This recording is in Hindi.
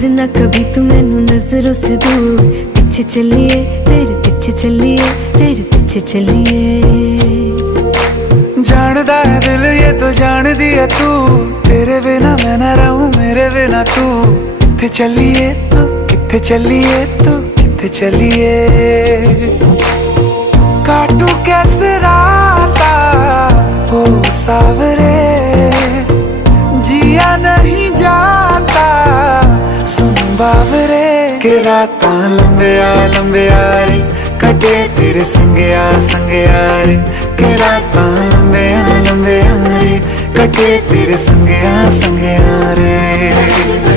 करना कभी तू मैनू नजरों से दूर। पीछे चलिए तेरे पीछे चलिए, तेरे पीछे चलिए। जानदा है दिल ये तो जान दिया तू, तेरे बिना मैं ना रहूं मेरे बिना तू। किथे चलिए तू, किथे चलिए तू, किथे चलिए। काटू कैसे राता हो सावरे, जिया नहीं जाता सुन बावरे। के रातां लंबिया लंबिया रे, कटे तेरे संगया संगया रे। के रातां लंबिया लंबिया रे, कटे तेरे संगया संगया रे।